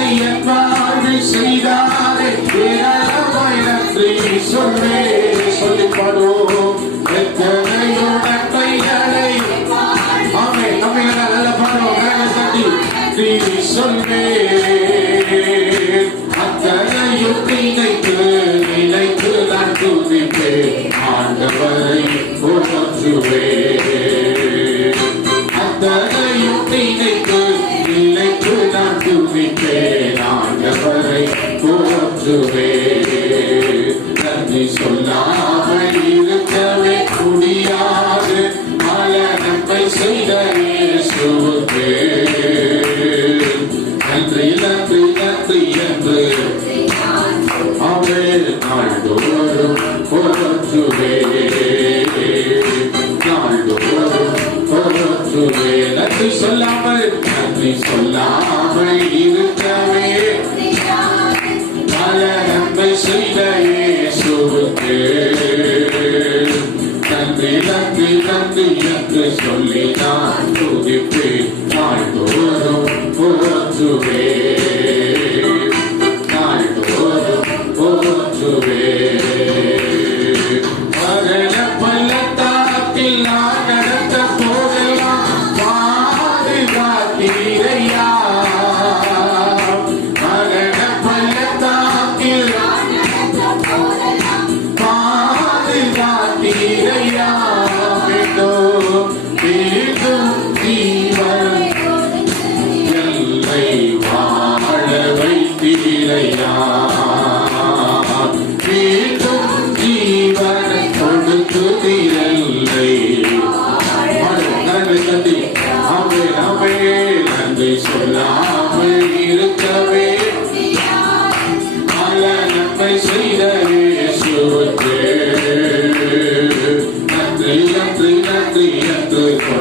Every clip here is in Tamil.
நன்மைகளை செய்தாரே ஏராளமாய் நன்றி சொல்வே எத்தனையோ நன்மைகளை ஆமே நன்மைகளை நல்ல பாடுவோம். வேலை தட்டி நீ சொல்வே அத்தனையும் நினைத்து நினைத்து நான் துதிப்பேன். ஆண்டவரை போற்றுவேன் ஆண்டவரை போற்றுவேன் நன்றி சொல்லாமல் இருக்கவே முடியாது பல நன்மை செய்த இயேசுவுக்கு நன்றி நன்றி நன்றி என்று அவள் நாள்தோறும் போற்றுவே சொல்லாமல் நன்றி சொல்லாமல் இருக்கவே பல நன்மை செய்த இயேசுவுக்கு. நன்றி நன்றி நன்றி என்று சொல்லி நான் துதிப்பேன்.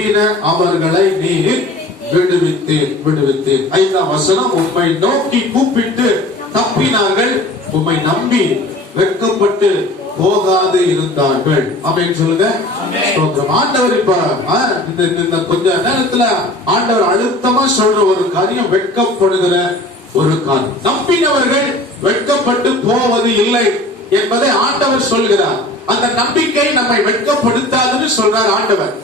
நம்பின அவர்களை நீர் விடுவித்து விடுவித்து ஐந்தாம் வசனம் உம்மை நோக்கி கூப்பிட்டு தப்பினார்கள் உம்மை நம்பி வெட்கப்பட்டு போகாது இருந்தார்கள். அப்படின்னு சொல்லுங்க. ஆண்டவர் இப்ப இந்த கொஞ்ச நேரத்துல ஆண்டவர் அழுத்தமா சொல்ற ஒரு காரியம் வெட்கப்படுகிற ஒரு காரியம். நம்பினவர்கள் வெட்கப்பட்டு போவது இல்லை என்பதை ஆண்டவர் சொல்கிறார். அந்த நம்பிக்கை நம்மை வெட்கப்படுத்தாதுன்னு சொல்றார் ஆண்டவர்.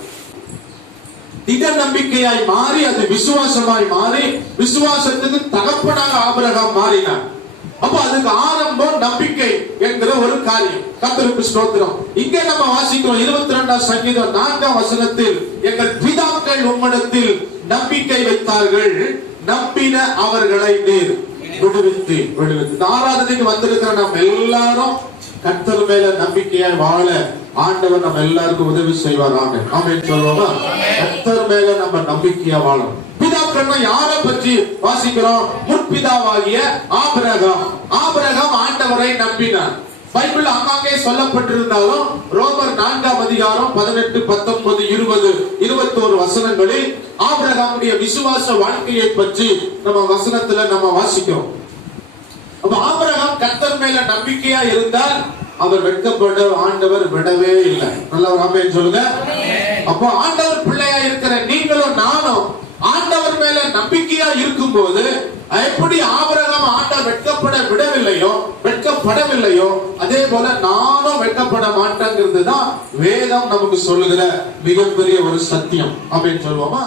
திட நம்பிக்கையாய் மாறி அது விசுவாசமாய் மாறி விசுவாசத்துக்கு தகப்பனாக ஆபரகம் மாறினார். அப்ப அதுக்கு ஆரம்பம் நம்பிக்கை என்கிற ஒரு காரியம். கத்தருக்கு ஸ்தோத்திரம். இங்கே நம்ம வாசிக்கிறோம் இருபத்தி ரெண்டாம் சங்கீதம் நான்காம் வசனத்தில் எங்கள் பிதாக்கள் உம்மிடத்தில் நம்பிக்கை வைத்தார்கள் நம்பின அவர்களை நீர் விடுவித்து விடுவித்து ஆராதனைக்கு வந்திருக்கிற நம்ம எல்லாரும் கத்தர் மேல நம்பிக்கையாய் வாழ ஆண்டவர் நம்ம எல்லாருக்கும் உதவி செய்வாராங்க ஆமென். சொல்லுவோமா? கத்தர் மேல நம்ம நம்பிக்கையா வாழும். பிதாக்கள்னா யாரை பற்றி வாசிக்கிறோம்? முற்பிதாவாகிய ஆபரகம். ஆபரகம் ஆண்டவரை நம்பினார். பைபிள் அங்காங்கே சொல்லப்பட்டிருந்தாலும் ரோமர் நான்காம் அதிகாரம் பதினெட்டு பத்தொன்பது இருபது இருபத்தி ஒரு வசனங்களில் ஆபிரகாமுடைய விசுவாச வாழ்க்கையை பற்றி நம்ம வசனத்துல நம்ம வாசிக்கிறோம். அப்ப கர்த்தர் மேல நம்பிக்கையா இருந்தால் அவர் வெட்கப்பட ஆண்டவர் விடவே இல்லை. நல்ல ஒரு ஆமென் சொல்லுங்க. அப்போ ஆண்டவர் பிள்ளையா இருக்கிற நீங்களும் நானும் ஆண்டவர் மேல நம்பிக்கையா இருக்கும்போது எப்படி ஆபிரகாம் ஆண்டவர் வெட்கப்பட விடவில்லையோ வெட்கப்படவில்லையோ அதே போல நானும் வெட்கப்பட மாட்டேங்கிறது தான் வேதம் நமக்கு சொல்லுகிற மிகப்பெரிய ஒரு சத்தியம். அப்படின்னு சொல்லுவோமா?